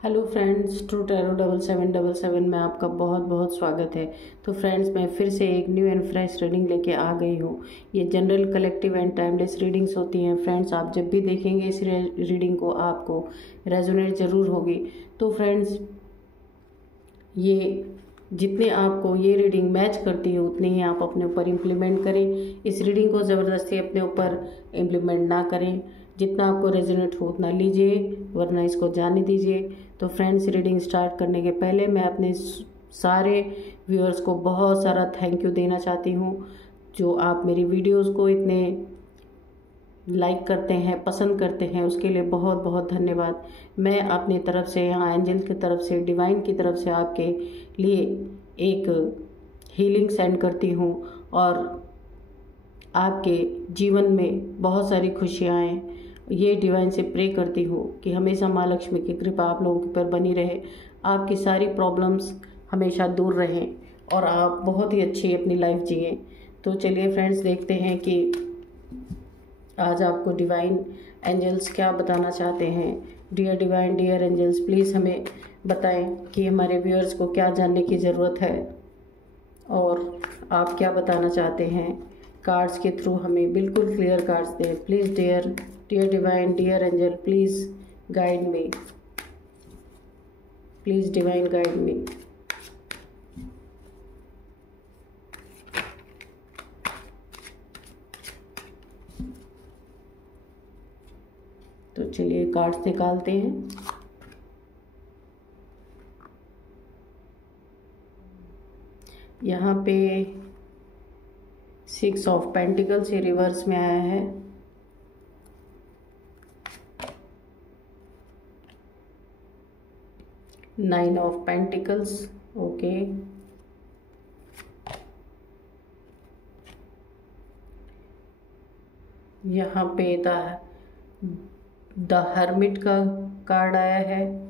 Hello friends, true tarot 7777 में आपका बहुत बहुत स्वागत है। तो फ्रेंड्स, मैं फिर से एक न्यू एंड फ्रेश रीडिंग लेके आ गई हूँ। ये general, collective and timeless readings होती हैं। फ्रेंड्स, आप जब भी देखेंगे इस रीडिंग को आपको रेजोनेट ज़रूर होगी। तो फ्रेंड्स, ये जितने आपको ये रीडिंग मैच करती है उतने ही आप अपने ऊपर इम्प्लीमेंट करें। इस रीडिंग को ज़बरदस्ती अपने ऊपर इम्प्लीमेंट ना करें। जितना आपको रेजोनेट हो उतना लीजिए, वरना इसको जाने दीजिए। तो फ्रेंड्स, रीडिंग स्टार्ट करने के पहले मैं अपने सारे व्यूअर्स को बहुत सारा थैंक यू देना चाहती हूँ, जो आप मेरी वीडियोस को इतने लाइक करते हैं, पसंद करते हैं, उसके लिए बहुत बहुत धन्यवाद। मैं अपनी तरफ से, यहाँ एंजल की तरफ से, डिवाइन की तरफ से आपके लिए एक हीलिंग सेंड करती हूँ और आपके जीवन में बहुत सारी खुशियाँ आएँ। ये डिवाइन से प्रे करती हूँ कि हमेशा माँ लक्ष्मी की कृपा आप लोगों के ऊपर बनी रहे, आपकी सारी प्रॉब्लम्स हमेशा दूर रहें और आप बहुत ही अच्छी अपनी लाइफ जिए। तो चलिए फ्रेंड्स, देखते हैं कि आज आपको डिवाइन एंजल्स क्या बताना चाहते हैं। Dear divine, dear angels, please हमें बताएं कि हमारे व्यूअर्स को क्या जानने की ज़रूरत है और आप क्या बताना चाहते हैं। कार्ड्स के थ्रू हमें बिल्कुल क्लियर कार्ड्स दें please. Dear divine, dear angel, please guide me, please divine guide me. तो चलिए कार्ड्स निकालते हैं। यहाँ पे 6 ऑफ पेंटिकल्स ये रिवर्स में आया है। Nine of pentacles, okay. यहाँ पे द हर्मिट का कार्ड आया है।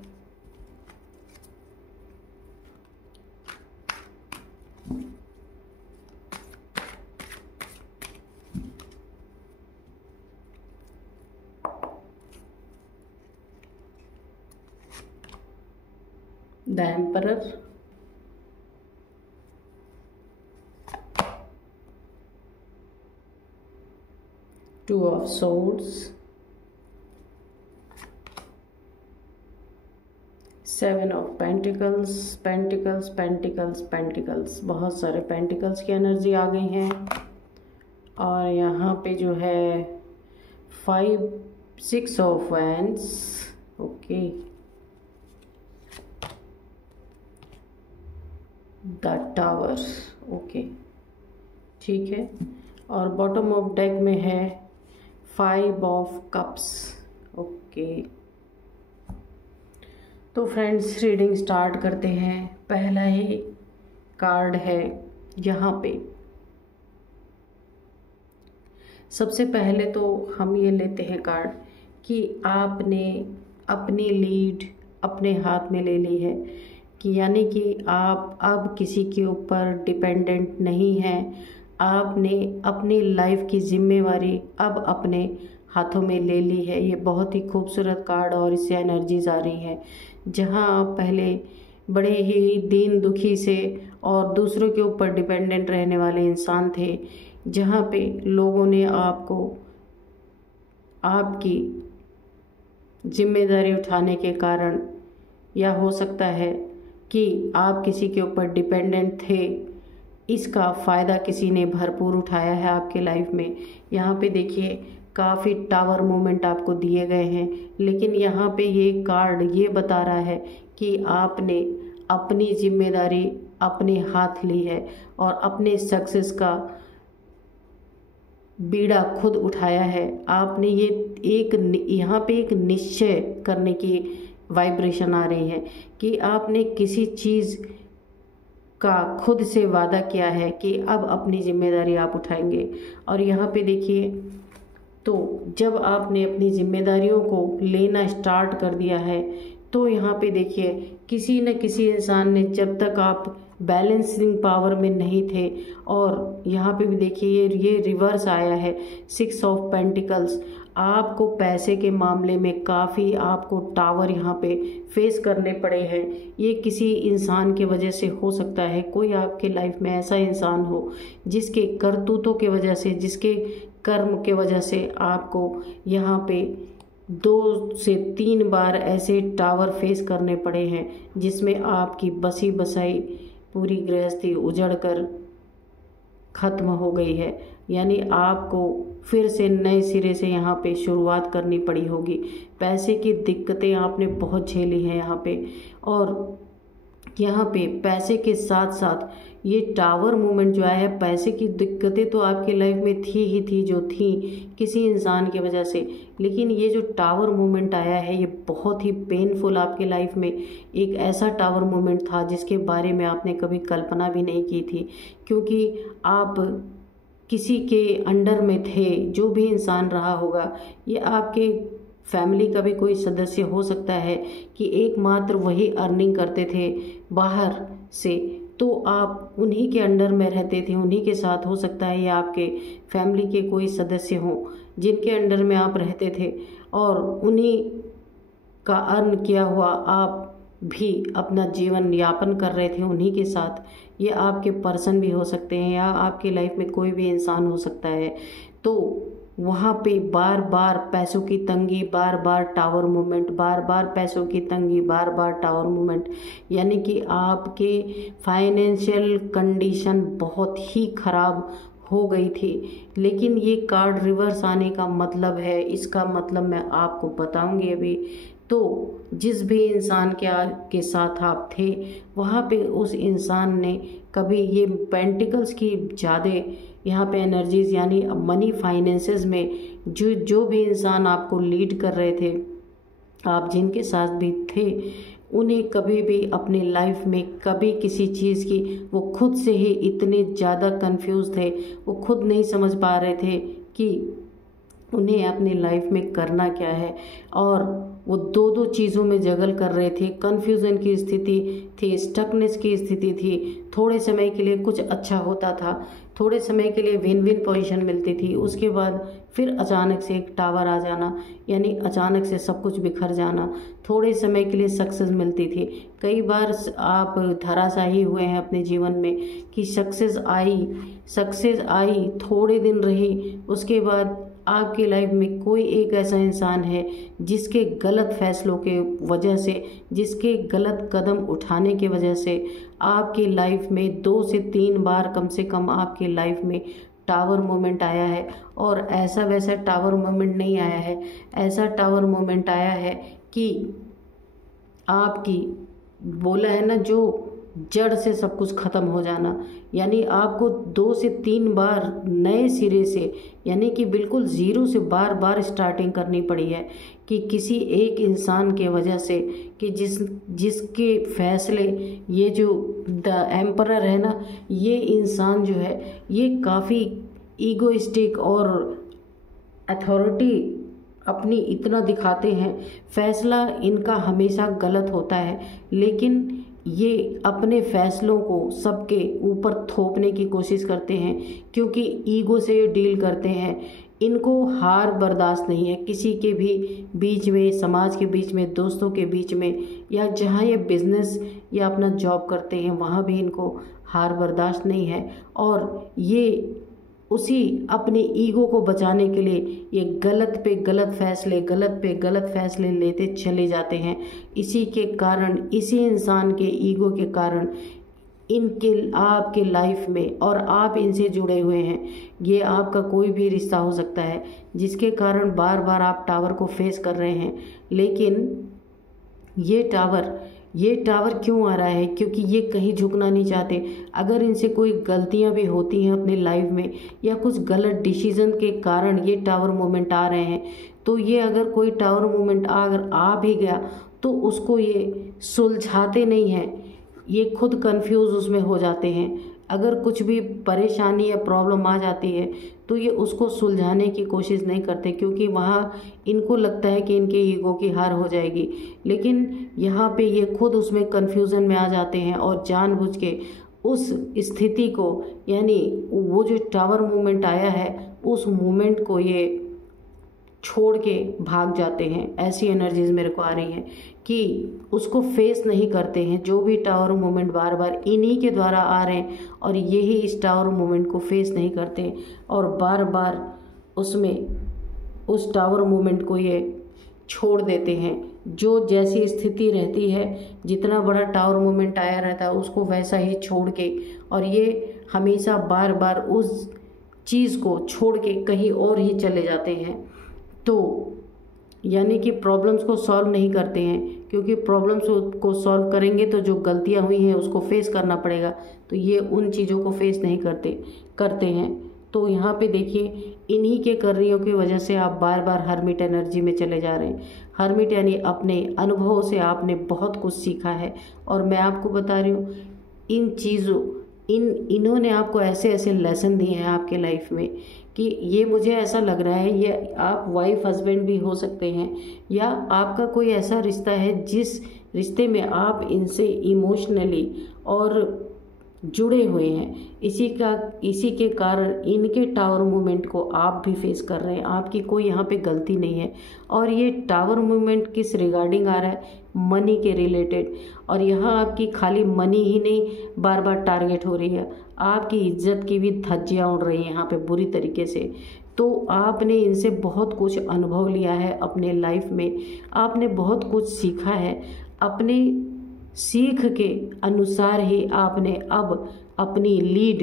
The emperor, two of swords, 7 of pentacles, pentacles pentacles pentacles, बहुत सारे पेंटिकल्स की एनर्जी आ गई हैं। और यहाँ पे जो है 6 of wands, okay. The tower, okay, ठीक है। और बॉटम ऑफ डेक में है 5 ऑफ कप्स, ओके। तो फ्रेंड्स, रीडिंग स्टार्ट करते हैं। पहला ही कार्ड है यहाँ पे। सबसे पहले तो हम ये लेते हैं कार्ड कि आपने अपनी लीड अपने हाथ में ले ली है, कि यानी कि आप अब किसी के ऊपर डिपेंडेंट नहीं हैं। आपने अपनी लाइफ की जिम्मेवारी अब अपने हाथों में ले ली है। ये बहुत ही खूबसूरत कार्ड और इससे एनर्जीज आ रही है। जहां आप पहले बड़े ही दीन दुखी से और दूसरों के ऊपर डिपेंडेंट रहने वाले इंसान थे, जहां पे लोगों ने आपको आपकी जिम्मेदारी उठाने के कारण, या हो सकता है कि आप किसी के ऊपर डिपेंडेंट थे, इसका फ़ायदा किसी ने भरपूर उठाया है आपके लाइफ में। यहाँ पे देखिए काफ़ी टावर मोमेंट आपको दिए गए हैं, लेकिन यहाँ पे ये कार्ड ये बता रहा है कि आपने अपनी जिम्मेदारी अपने हाथ ली है और अपने सक्सेस का बीड़ा खुद उठाया है। आपने ये यहाँ पे एक निश्चय करने की वाइब्रेशन आ रही है कि आपने किसी चीज़ का खुद से वादा किया है कि अब अपनी जिम्मेदारी आप उठाएंगे। और यहाँ पे देखिए, तो जब आपने अपनी जिम्मेदारियों को लेना स्टार्ट कर दिया है, तो यहाँ पे देखिए किसी न किसी इंसान ने, जब तक आप बैलेंसिंग पावर में नहीं थे, और यहाँ पे भी देखिए ये रिवर्स आया है 6 ऑफ पेंटिकल्स। आपको पैसे के मामले में काफ़ी आपको टावर यहाँ पे फेस करने पड़े हैं। ये किसी इंसान की वजह से हो सकता है, कोई आपके लाइफ में ऐसा इंसान हो जिसके करतूतों की वजह से, जिसके कर्म के वजह से आपको यहाँ पे 2 से 3 बार ऐसे टावर फेस करने पड़े हैं जिसमें आपकी बसी बसाई पूरी गृहस्थी उजड़ कर ख़त्म हो गई है। यानी आपको फिर से नए सिरे से यहाँ पे शुरुआत करनी पड़ी होगी। पैसे की दिक्कतें आपने बहुत झेली हैं यहाँ पे, और यहाँ पे पैसे के साथ साथ ये टावर मूवमेंट जो आया है, पैसे की दिक्कतें तो आपकी लाइफ में थी ही थी, जो थी किसी इंसान की वजह से, लेकिन ये जो टावर मूवमेंट आया है ये बहुत ही पेनफुल आपकी लाइफ में एक ऐसा टावर मूवमेंट था जिसके बारे में आपने कभी कल्पना भी नहीं की थी, क्योंकि आप किसी के अंडर में थे। जो भी इंसान रहा होगा, ये आपके फैमिली का भी कोई सदस्य हो सकता है कि एकमात्र वही अर्निंग करते थे बाहर से, तो आप उन्हीं के अंडर में रहते थे, उन्हीं के साथ। हो सकता है ये आपके फैमिली के कोई सदस्य हों जिनके अंडर में आप रहते थे, और उन्हीं का अर्न किया हुआ आप भी अपना जीवन यापन कर रहे थे उन्हीं के साथ। ये आपके पर्सन भी हो सकते हैं या आपकी लाइफ में कोई भी इंसान हो सकता है। तो वहाँ पे बार बार पैसों की तंगी, बार बार टावर मूवमेंट, बार बार पैसों की तंगी, बार बार टावर मूवमेंट, यानी कि आपके फाइनेंशियल कंडीशन बहुत ही ख़राब हो गई थी। लेकिन ये कार्ड रिवर्स आने का मतलब है, इसका मतलब मैं आपको बताऊंगी अभी। तो जिस भी इंसान के साथ आप थे, वहाँ पे उस इंसान ने कभी ये पेंटिकल्स की ज़्यादा यहाँ पे एनर्जीज, यानी मनी फाइनेंसेस में जो भी इंसान आपको लीड कर रहे थे, आप जिनके साथ भी थे, उन्हें कभी भी अपनी लाइफ में कभी किसी चीज़ की, वो खुद से ही इतने ज़्यादा कंफ्यूज थे, वो खुद नहीं समझ पा रहे थे कि उन्हें अपनी लाइफ में करना क्या है, और वो दो चीज़ों में जगल कर रहे थे। कन्फ्यूज़न की स्थिति थी, स्टकनेस की स्थिति थी। थोड़े समय के लिए कुछ अच्छा होता था, थोड़े समय के लिए विन विन पोजीशन मिलती थी, उसके बाद फिर अचानक से एक टावर आ जाना, यानी अचानक से सब कुछ बिखर जाना। थोड़े समय के लिए सक्सेस मिलती थी, कई बार आप धराशायी हुए हैं अपने जीवन में कि सक्सेस आई, थोड़े दिन रही, उसके बाद आपकी लाइफ में कोई एक ऐसा इंसान है जिसके गलत फैसलों के वजह से, जिसके गलत कदम उठाने की वजह से आपकी लाइफ में 2 से 3 बार कम से कम आपकी लाइफ में टावर मोमेंट आया है। और ऐसा वैसा टावर मोमेंट नहीं आया है, ऐसा टावर मोमेंट आया है कि आपकी, बोला है ना, जो जड़ से सब कुछ ख़त्म हो जाना, यानी आपको 2 से 3 बार नए सिरे से, यानी कि बिल्कुल ज़ीरो से बार बार स्टार्टिंग करनी पड़ी है कि किसी एक इंसान के वजह से, कि जिसके फैसले, ये जो द एम्परर है ना, ये इंसान जो है ये काफ़ी ईगोइस्टिक और अथॉरिटी अपनी इतना दिखाते हैं, फैसला इनका हमेशा गलत होता है, लेकिन ये अपने फैसलों को सबके ऊपर थोपने की कोशिश करते हैं, क्योंकि ईगो से डील करते हैं। इनको हार बर्दाश्त नहीं है किसी के भी बीच में, समाज के बीच में, दोस्तों के बीच में, या जहाँ ये बिजनेस या अपना जॉब करते हैं वहाँ भी इनको हार बर्दाश्त नहीं है। और ये उसी अपने ईगो को बचाने के लिए ये गलत पे गलत फैसले लेते चले जाते हैं। इसी के कारण, इसी इंसान के ईगो के कारण इनके आपके लाइफ में, और आप इनसे जुड़े हुए हैं, ये आपका कोई भी रिश्ता हो सकता है जिसके कारण बार बार आप टावर को फेस कर रहे हैं। लेकिन ये टावर क्यों आ रहा है? क्योंकि ये कहीं झुकना नहीं चाहते। अगर इनसे कोई गलतियां भी होती हैं अपनी लाइफ में, या कुछ गलत डिसीजन के कारण ये टावर मोमेंट आ रहे हैं, तो ये अगर कोई टावर मोमेंट अगर आ भी गया तो उसको ये सुलझाते नहीं हैं, ये खुद कंफ्यूज उसमें हो जाते हैं। अगर कुछ भी परेशानी या प्रॉब्लम आ जाती है तो ये उसको सुलझाने की कोशिश नहीं करते, क्योंकि वहाँ इनको लगता है कि इनके ईगो की हार हो जाएगी। लेकिन यहाँ पे ये खुद उसमें कन्फ्यूज़न में आ जाते हैं और जानबूझ के उस स्थिति को, यानी वो जो टावर मूवमेंट आया है उस मूवमेंट को ये छोड़ के भाग जाते हैं। ऐसी एनर्जीज मेरे को आ रही हैं कि उसको फेस नहीं करते हैं। जो भी टावर मूवमेंट बार बार इन्हीं के द्वारा आ रहे हैं और यही इस टावर मूवमेंट को फेस नहीं करते और बार बार उसमें उस टावर मूवमेंट को ये छोड़ देते हैं। जो जैसी स्थिति रहती है, जितना बड़ा टावर मूवमेंट आया रहता है उसको वैसा ही छोड़ के, और ये हमेशा बार बार उस चीज़ को छोड़ के कहीं और ही चले जाते हैं। तो यानी कि प्रॉब्लम्स को सॉल्व नहीं करते हैं, क्योंकि प्रॉब्लम्स को सॉल्व करेंगे तो जो गलतियां हुई हैं उसको फेस करना पड़ेगा। तो ये उन चीज़ों को फेस नहीं करते हैं। तो यहाँ पे देखिए, इन्हीं के कार्यों की वजह से आप बार बार हर्मिट एनर्जी में चले जा रहे हैं। हर्मिट यानी अपने अनुभवों से आपने बहुत कुछ सीखा है, और मैं आपको बता रही हूँ इन चीज़ों इन्होंने आपको ऐसे ऐसे लेसन दिए हैं आपके लाइफ में कि ये मुझे ऐसा लग रहा है ये आप वाइफ हस्बैंड भी हो सकते हैं, या आपका कोई ऐसा रिश्ता है जिस रिश्ते में आप इनसे इमोशनली और जुड़े हुए हैं। इसी के कारण इनके टावर मूवमेंट को आप भी फेस कर रहे हैं। आपकी कोई यहाँ पे गलती नहीं है। और ये टावर मूवमेंट किस रिगार्डिंग आ रहा है? मनी के रिलेटेड। और यहाँ आपकी खाली मनी ही नहीं बार बार टारगेट हो रही है, आपकी इज्जत की भी धज्जियाँ उड़ रही हैं यहाँ पे बुरी तरीके से। तो आपने इनसे बहुत कुछ अनुभव लिया है अपने लाइफ में, आपने बहुत कुछ सीखा है। अपने सीख के अनुसार ही आपने अब अपनी लीड,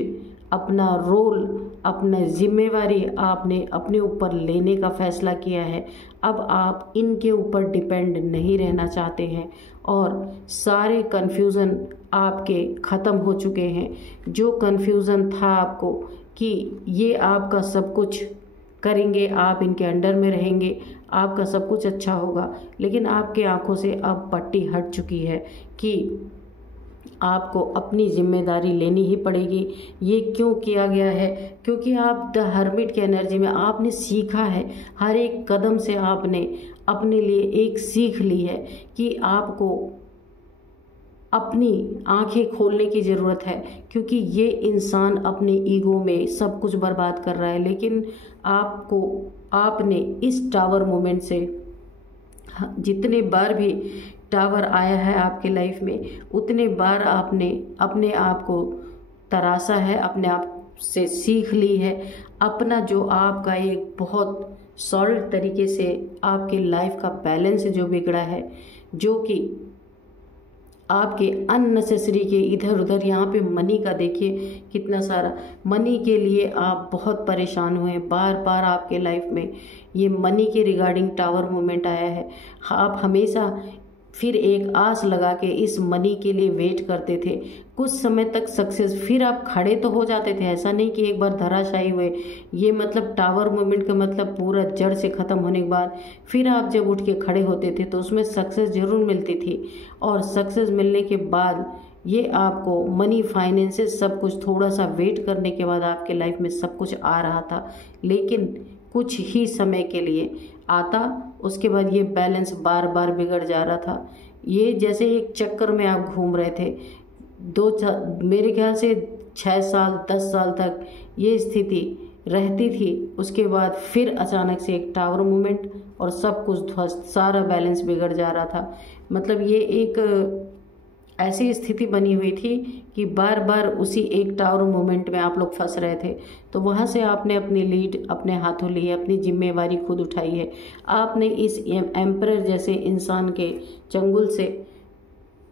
अपना रोल, अपना जिम्मेवारी आपने अपने ऊपर लेने का फैसला किया है। अब आप इनके ऊपर डिपेंड नहीं रहना चाहते हैं और सारे कन्फ्यूज़न आपके ख़त्म हो चुके हैं। जो कन्फ्यूज़न था आपको कि ये आपका सब कुछ करेंगे, आप इनके अंडर में रहेंगे, आपका सब कुछ अच्छा होगा, लेकिन आपके आंखों से अब पट्टी हट चुकी है कि आपको अपनी जिम्मेदारी लेनी ही पड़ेगी। ये क्यों किया गया है? क्योंकि आप द हर्मिट की एनर्जी में आपने सीखा है, हर एक कदम से आपने अपने लिए एक सीख ली है कि आपको अपनी आंखें खोलने की ज़रूरत है। क्योंकि ये इंसान अपने ईगो में सब कुछ बर्बाद कर रहा है, लेकिन आपने इस टावर मोमेंट से जितने बार भी टावर आया है आपके लाइफ में, उतने बार आपने अपने आप को तराशा है, अपने आप से सीख ली है। अपना जो आपका एक बहुत सॉलिड तरीके से आपके लाइफ का बैलेंस जो बिगड़ा है, जो कि आपके अननेसेसरी के इधर उधर, यहाँ पे मनी का देखिए कितना सारा, मनी के लिए आप बहुत परेशान हुए। बार बार आपके लाइफ में ये मनी के रिगार्डिंग टावर मूवमेंट आया है। आप हमेशा फिर एक आस लगा के इस मनी के लिए वेट करते थे, कुछ समय तक सक्सेस, फिर आप खड़े तो हो जाते थे, ऐसा नहीं कि एक बार धराशायी हुए। ये मतलब टावर मूवमेंट का मतलब पूरा जड़ से ख़त्म होने के बाद फिर आप जब उठ के खड़े होते थे तो उसमें सक्सेस ज़रूर मिलती थी। और सक्सेस मिलने के बाद ये आपको मनी, फाइनेंसेस, सब कुछ थोड़ा सा वेट करने के बाद आपके लाइफ में सब कुछ आ रहा था, लेकिन कुछ ही समय के लिए आता, उसके बाद ये बैलेंस बार बार बिगड़ जा रहा था। ये जैसे एक चक्कर में आप घूम रहे थे, मेरे ख्याल से 6 साल 10 साल तक ये स्थिति रहती थी। उसके बाद फिर अचानक से एक टावर मूवमेंट और सब कुछ ध्वस्त, सारा बैलेंस बिगड़ जा रहा था। मतलब ये एक ऐसी स्थिति बनी हुई थी कि बार बार उसी एक टावर मूवमेंट में आप लोग फंस रहे थे। तो वहाँ से आपने अपनी लीड अपने हाथों ली है, अपनी जिम्मेवारी खुद उठाई है। आपने इस एम्परर जैसे इंसान के चंगुल से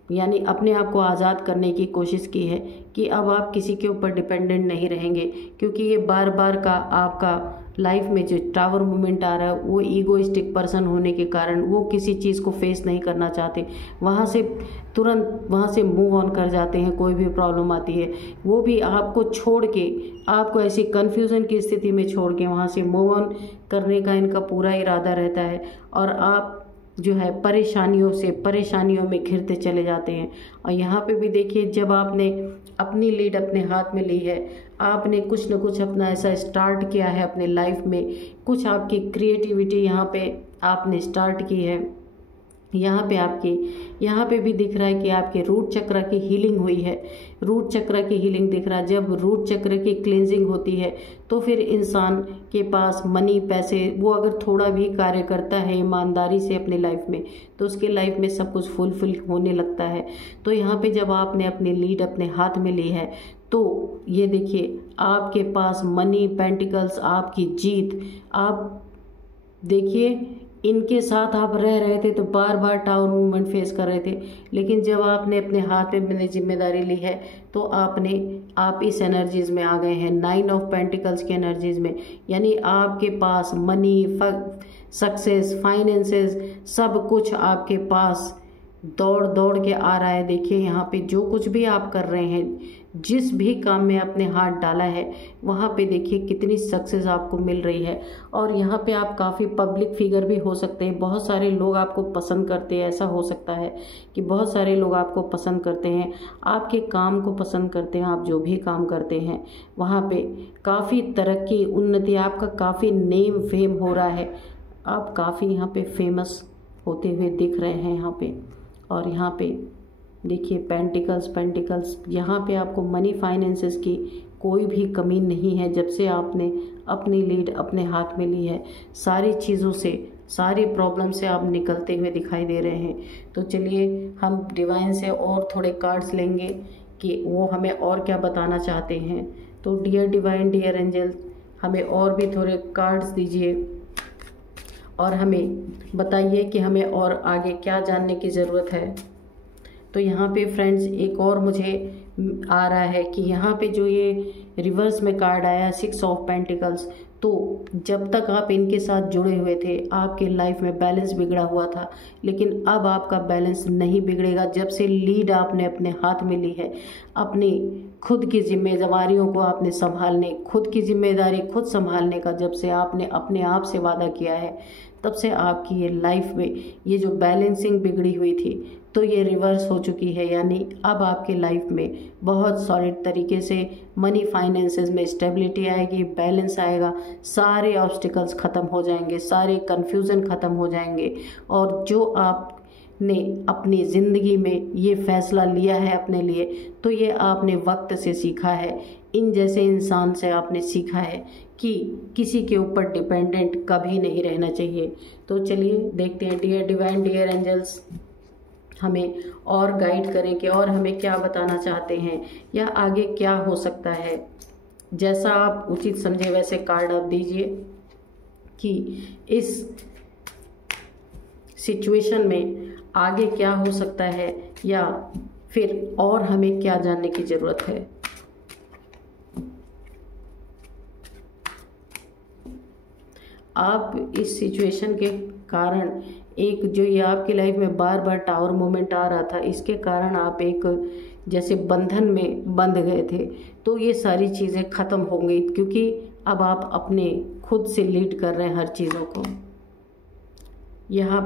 यानी अपने आप को आज़ाद करने की कोशिश की है कि अब आप किसी के ऊपर डिपेंडेंट नहीं रहेंगे। क्योंकि ये बार बार का आपका लाइफ में जो टावर मूवमेंट आ रहा है, वो ईगोइस्टिक पर्सन होने के कारण वो किसी चीज़ को फेस नहीं करना चाहते, वहाँ से तुरंत वहाँ से मूव ऑन कर जाते हैं। कोई भी प्रॉब्लम आती है वो भी आपको छोड़ के, आपको ऐसी कन्फ्यूज़न की स्थिति में छोड़ के वहाँ से मूव ऑन करने का इनका पूरा इरादा रहता है। और आप जो है परेशानियों में घिरते चले जाते हैं। और यहाँ पे भी देखिए, जब आपने अपनी लीड अपने हाथ में ली है, आपने कुछ न कुछ अपना ऐसा स्टार्ट किया है अपने लाइफ में, कुछ आपकी क्रिएटिविटी यहाँ पे आपने स्टार्ट की है, यहाँ पे भी दिख रहा है कि आपके रूट चक्र की हीलिंग हुई है। रूट चक्र की हीलिंग दिख रहा है। जब रूट चक्र की क्लींजिंग होती है तो फिर इंसान के पास मनी, पैसे, वो अगर थोड़ा भी कार्य करता है ईमानदारी से अपनी लाइफ में, तो उसके लाइफ में सब कुछ फुलफिल होने लगता है। तो यहाँ पे जब आपने अपनी लीड अपने हाथ में ली है तो ये देखिए आपके पास मनी, पेंटिकल्स, आपकी जीत। आप देखिए इनके साथ आप रह रहे थे तो बार बार टावर मूवमेंट फेस कर रहे थे, लेकिन जब आपने अपने हाथ में अपनी जिम्मेदारी ली है तो आप इस एनर्जीज में आ गए हैं, 9 ऑफ पेंटिकल्स की एनर्जीज में। यानी आपके पास मनी, सक्सेस, फाइनेंसेस, सब कुछ आपके पास दौड़ दौड़ के आ रहा है। देखिए यहाँ पे जो कुछ भी आप कर रहे हैं, जिस भी काम में आपने हाथ डाला है, वहाँ पे देखिए कितनी सक्सेस आपको मिल रही है। और यहाँ पे आप काफ़ी पब्लिक फिगर भी हो सकते हैं। बहुत सारे लोग आपको पसंद करते हैं। ऐसा हो सकता है कि बहुत सारे लोग आपको पसंद करते हैं, आपके काम को पसंद करते हैं। आप जो भी काम करते हैं वहाँ पे काफ़ी तरक्की, उन्नति, आपका काफ़ी नेम फेम हो रहा है। आप काफ़ी यहाँ पे फेमस होते हुए दिख रहे हैं यहाँ पे। और यहाँ पे देखिए पेंटिकल्स, यहाँ पे आपको मनी, फाइनेंसेस की कोई भी कमी नहीं है। जब से आपने अपनी लीड अपने हाथ में ली है, सारी चीज़ों से, सारी प्रॉब्लम से आप निकलते हुए दिखाई दे रहे हैं। तो चलिए हम डिवाइन से और थोड़े कार्ड्स लेंगे कि वो हमें और क्या बताना चाहते हैं। तो डियर डिवाइन, डियर एंजल, हमें और भी थोड़े कार्ड्स दीजिए और हमें बताइए कि हमें और आगे क्या जानने की ज़रूरत है। तो यहाँ पे फ्रेंड्स एक और मुझे आ रहा है कि यहाँ पे जो ये रिवर्स में कार्ड आया 6 ऑफ पेंटिकल्स, तो जब तक आप इनके साथ जुड़े हुए थे आपके लाइफ में बैलेंस बिगड़ा हुआ था, लेकिन अब आपका बैलेंस नहीं बिगड़ेगा। जब से लीड आपने अपने हाथ में ली है, अपनी खुद की जिम्मेदारियों को आपने संभालने, खुद की जिम्मेदारी खुद संभालने का जब से आपने अपने आप से वादा किया है, तब से आपकी ये लाइफ में ये जो बैलेंसिंग बिगड़ी हुई थी तो ये रिवर्स हो चुकी है। यानी अब आपके लाइफ में बहुत सॉलिड तरीके से मनी, फाइनेंसेस में स्टेबिलिटी आएगी, बैलेंस आएगा, सारे ऑब्स्टिकल्स ख़त्म हो जाएंगे, सारे कन्फ्यूज़न ख़त्म हो जाएंगे। और जो आपने अपनी ज़िंदगी में ये फ़ैसला लिया है अपने लिए, तो ये आपने वक्त से सीखा है, इन जैसे इंसान से आपने सीखा है कि किसी के ऊपर डिपेंडेंट कभी नहीं रहना चाहिए। तो चलिए देखते हैं डियर डिवाइन, डियर एंजल्स हमें और गाइड करें कि और हमें क्या बताना चाहते हैं या आगे क्या हो सकता है। जैसा आप उचित समझे वैसे कार्ड आप दीजिए कि इस सिचुएशन में आगे क्या हो सकता है या फिर और हमें क्या जानने की ज़रूरत है। आप इस सिचुएशन के कारण, एक जो ये आपकी लाइफ में बार बार टावर मोमेंट आ रहा था, इसके कारण आप एक जैसे बंधन में बंध गए थे, तो ये सारी चीज़ें ख़त्म हो गई क्योंकि अब आप अपने खुद से लीड कर रहे हैं हर चीज़ों को। यहाँ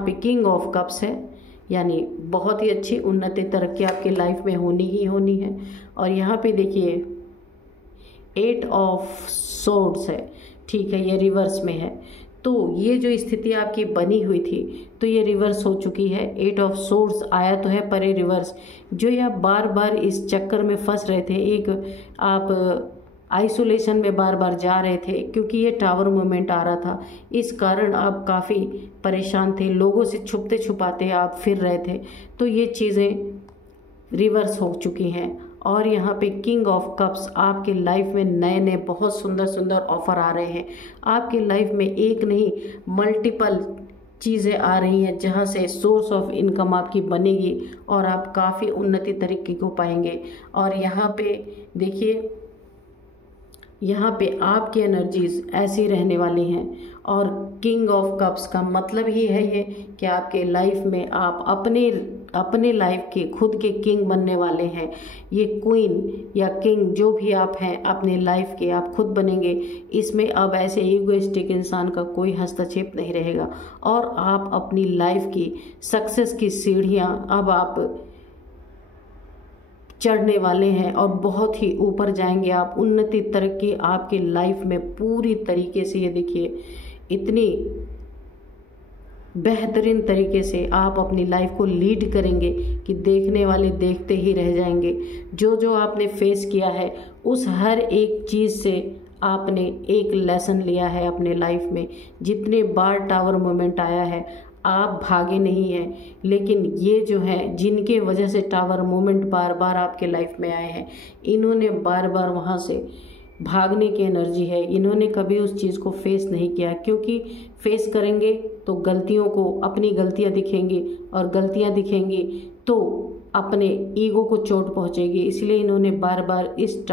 पे किंग ऑफ कप्स है, यानी बहुत ही अच्छी उन्नति, तरक्की आपकी लाइफ में होनी ही होनी है। और यहाँ पे देखिए 8 ऑफ सोर्ड्स है, ठीक है, ये रिवर्स में है। तो ये जो स्थिति आपकी बनी हुई थी तो ये रिवर्स हो चुकी है। 8 ऑफ सोर्ड्स आया तो है पर ये रिवर्स, जो ये आप बार बार इस चक्कर में फंस रहे थे, एक आप आइसोलेशन में बार बार जा रहे थे क्योंकि ये टावर मूवमेंट आ रहा था, इस कारण आप काफ़ी परेशान थे, लोगों से छुपते छुपाते आप फिर रहे थे। तो ये चीज़ें रिवर्स हो चुकी हैं। और यहाँ पे किंग ऑफ कप्स, आपके लाइफ में नए नए बहुत सुंदर सुंदर ऑफर आ रहे हैं। आपके लाइफ में एक नहीं मल्टीपल चीज़ें आ रही हैं जहाँ से सोर्स ऑफ इनकम आपकी बनेगी और आप काफ़ी उन्नति तरीके को पाएंगे। और यहाँ पे देखिए, यहाँ पे आपकी एनर्जीज ऐसी रहने वाली हैं। और किंग ऑफ कप्स का मतलब ही है ये कि आपके लाइफ में आप अपने लाइफ के खुद के किंग बनने वाले हैं। ये क्वीन या किंग जो भी आप हैं अपने लाइफ के, आप खुद बनेंगे। इसमें अब ऐसे ईगोइस्टिक इंसान का कोई हस्तक्षेप नहीं रहेगा और आप अपनी लाइफ की सक्सेस की सीढ़ियाँ अब आप चढ़ने वाले हैं और बहुत ही ऊपर जाएंगे आप। उन्नति तरक्की आपके लाइफ में पूरी तरीके से, ये देखिए इतनी बेहतरीन तरीके से आप अपनी लाइफ को लीड करेंगे कि देखने वाले देखते ही रह जाएंगे। जो जो आपने फेस किया है उस हर एक चीज़ से आपने एक लेसन लिया है अपने लाइफ में। जितने बार टावर मोमेंट आया है आप भागे नहीं हैं, लेकिन ये जो है जिनके वजह से टावर मोमेंट बार बार आपके लाइफ में आए हैं, इन्होंने बार बार वहाँ से भागने की एनर्जी है। इन्होंने कभी उस चीज़ को फेस नहीं किया, क्योंकि फेस करेंगे तो गलतियों को, अपनी गलतियाँ दिखेंगी, और गलतियाँ दिखेंगी तो अपने ईगो को चोट पहुँचेगी। इसलिए इन्होंने बार बार इस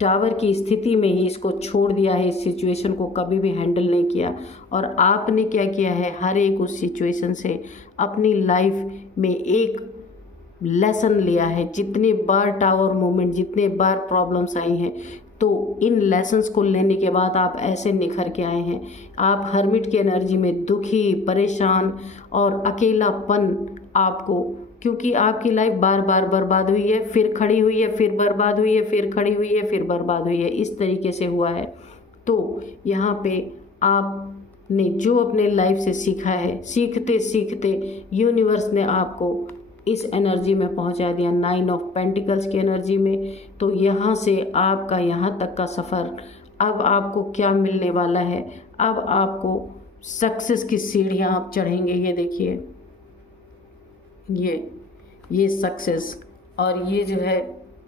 टावर की स्थिति में ही इसको छोड़ दिया है, इस सिचुएशन को कभी भी हैंडल नहीं किया। और आपने क्या किया है, हर एक उस सिचुएशन से अपनी लाइफ में एक लेसन लिया है। जितने बार टावर मूवमेंट, जितने बार प्रॉब्लम्स आई हैं, तो इन लेसन्स को लेने के बाद आप ऐसे निखर के आए हैं। आप हर्मिट की एनर्जी में दुखी, परेशान और अकेलापन आपको, क्योंकि आपकी लाइफ बार बार बर्बाद हुई है, फिर खड़ी हुई है, फिर बर्बाद हुई है, फिर खड़ी हुई है, फिर बर्बाद हुई है, इस तरीके से हुआ है। तो यहाँ पे आपने जो अपने लाइफ से सीखा है, सीखते सीखते यूनिवर्स ने आपको इस एनर्जी में पहुंचा दिया, 9 ऑफ पेंटिकल्स की एनर्जी में। तो यहाँ से आपका यहाँ तक का सफ़र, अब आपको क्या मिलने वाला है, अब आपको सक्सेस की सीढ़ियाँ आप चढ़ेंगे। ये देखिए, ये सक्सेस, और ये जो है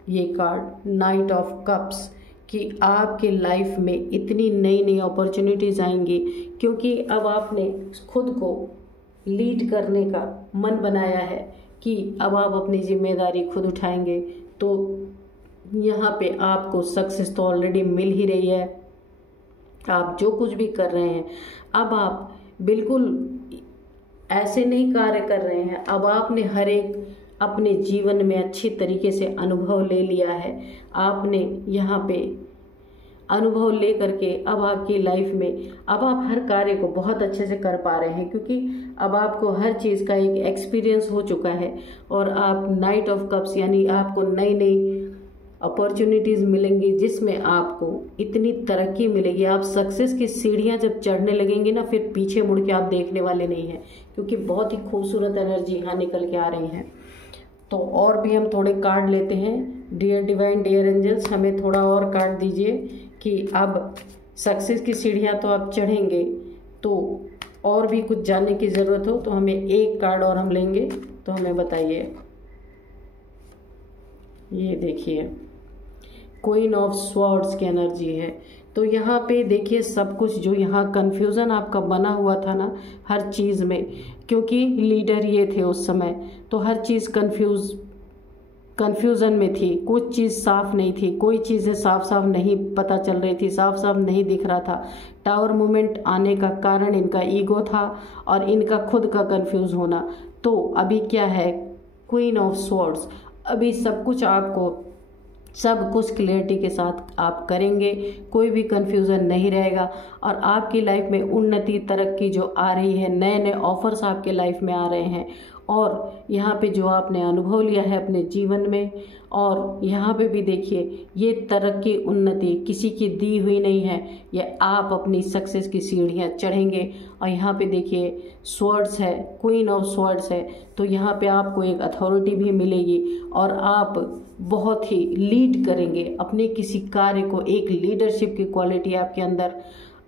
ये कार्ड नाइट ऑफ कप्स, कि आपके लाइफ में इतनी नई नई अपॉर्चुनिटीज़ आएंगी, क्योंकि अब आपने खुद को लीड करने का मन बनाया है कि अब आप अपनी जिम्मेदारी खुद उठाएंगे। तो यहाँ पे आपको सक्सेस तो ऑलरेडी मिल ही रही है। आप जो कुछ भी कर रहे हैं, अब आप बिल्कुल ऐसे नहीं कार्य कर रहे हैं, अब आपने हर एक अपने जीवन में अच्छी तरीके से अनुभव ले लिया है। आपने यहाँ पे अनुभव ले करके अब आपकी लाइफ में अब आप हर कार्य को बहुत अच्छे से कर पा रहे हैं, क्योंकि अब आपको हर चीज़ का एक एक्सपीरियंस हो चुका है। और आप नाइट ऑफ कप्स, यानी आपको नई नई अपॉर्चुनिटीज़ मिलेंगी, जिसमें आपको इतनी तरक्की मिलेगी। आप सक्सेस की सीढ़ियाँ जब चढ़ने लगेंगे ना, फिर पीछे मुड़ के आप देखने वाले नहीं हैं, क्योंकि बहुत ही खूबसूरत एनर्जी यहाँ निकल के आ रही है। तो और भी हम थोड़े कार्ड लेते हैं। डियर डिवाइन, डियर एंजल्स, हमें थोड़ा और कार्ड दीजिए कि अब सक्सेस की सीढ़ियाँ तो आप चढ़ेंगे, तो और भी कुछ जानने की ज़रूरत हो तो हमें एक कार्ड और हम लेंगे, तो हमें बताइए। ये देखिए, क्वीन ऑफ स्वॉर्ड्स की एनर्जी है। तो यहाँ पे देखिए, सब कुछ जो यहाँ कन्फ्यूज़न आपका बना हुआ था ना हर चीज़ में, क्योंकि लीडर ये थे उस समय, तो हर चीज़ कन्फ्यूज़न में थी। कुछ चीज़ साफ नहीं थी, कोई चीज़ें साफ साफ नहीं पता चल रही थी, साफ साफ नहीं दिख रहा था। टावर मूवमेंट आने का कारण इनका ईगो था और इनका खुद का कन्फ्यूज़ होना। तो अभी क्या है, क्वीन ऑफ स्वॉर्ड्स, अभी सब कुछ क्लियरिटी के साथ आप करेंगे, कोई भी कन्फ्यूज़न नहीं रहेगा, और आपकी लाइफ में उन्नति, तरक्की जो आ रही है, नए नए ऑफर्स आपके लाइफ में आ रहे हैं। और यहाँ पे जो आपने अनुभव लिया है अपने जीवन में, और यहाँ पे भी देखिए, ये तरक्की, उन्नति किसी की दी हुई नहीं है, ये आप अपनी सक्सेस की सीढ़ियाँ चढ़ेंगे। और यहाँ पे देखिए स्वॉर्ड्स है, क्वीन ऑफ स्वॉर्ड्स है, तो यहाँ पे आपको एक अथॉरिटी भी मिलेगी और आप बहुत ही लीड करेंगे अपने किसी कार्य को। एक लीडरशिप की क्वालिटी आपके अंदर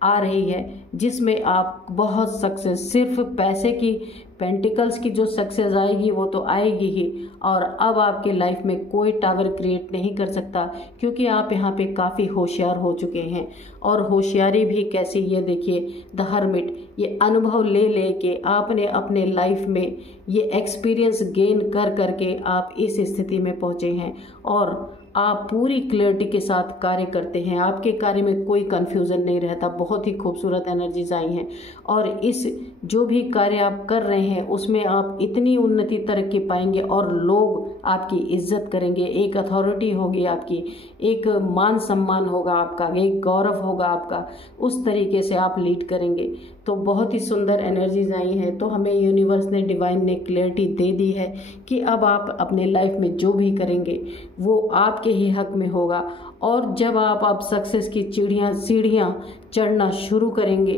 आ रही है, जिसमें आप बहुत सक्सेस, सिर्फ पैसे की, पेंटिकल्स की जो सक्सेस आएगी वो तो आएगी ही, और अब आपके लाइफ में कोई टावर क्रिएट नहीं कर सकता, क्योंकि आप यहाँ पे काफ़ी होशियार हो चुके हैं। और होशियारी भी कैसी, ये देखिए द हर्मिट, ये अनुभव ले लेके आपने अपने लाइफ में ये एक्सपीरियंस गेन कर करके आप इस स्थिति में पहुँचे हैं, और आप पूरी क्लियरिटी के साथ कार्य करते हैं। आपके कार्य में कोई कन्फ्यूज़न नहीं रहता। बहुत ही खूबसूरत एनर्जीज आई हैं, और इस जो भी कार्य आप कर रहे हैं उसमें आप इतनी उन्नति, तरक्की पाएंगे, और लोग आपकी इज्जत करेंगे। एक अथॉरिटी होगी आपकी, एक मान सम्मान होगा आपका, एक गौरव होगा आपका, उस तरीके से आप लीड करेंगे। तो बहुत ही सुंदर एनर्जीज आई हैं। तो हमें यूनिवर्स ने, डिवाइन ने क्लियरिटी दे दी है कि अब आप अपने लाइफ में जो भी करेंगे वो आपके ही हक में होगा। और जब आप सक्सेस की सीढ़ियाँ चढ़ना शुरू करेंगे,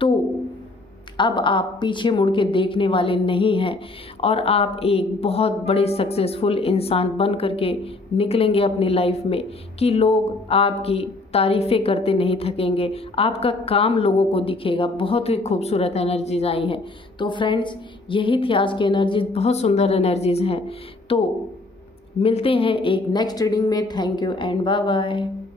तो अब आप पीछे मुड़ के देखने वाले नहीं हैं और आप एक बहुत बड़े सक्सेसफुल इंसान बन करके निकलेंगे अपनी लाइफ में कि लोग आपकी तारीफ़ें करते नहीं थकेंगे, आपका काम लोगों को दिखेगा। बहुत ही खूबसूरत एनर्जीज आई हैं। तो फ्रेंड्स, यही थी आज की एनर्जीज, बहुत सुंदर एनर्जीज हैं। तो मिलते हैं एक नेक्स्ट रीडिंग में। Thank you and bye bye.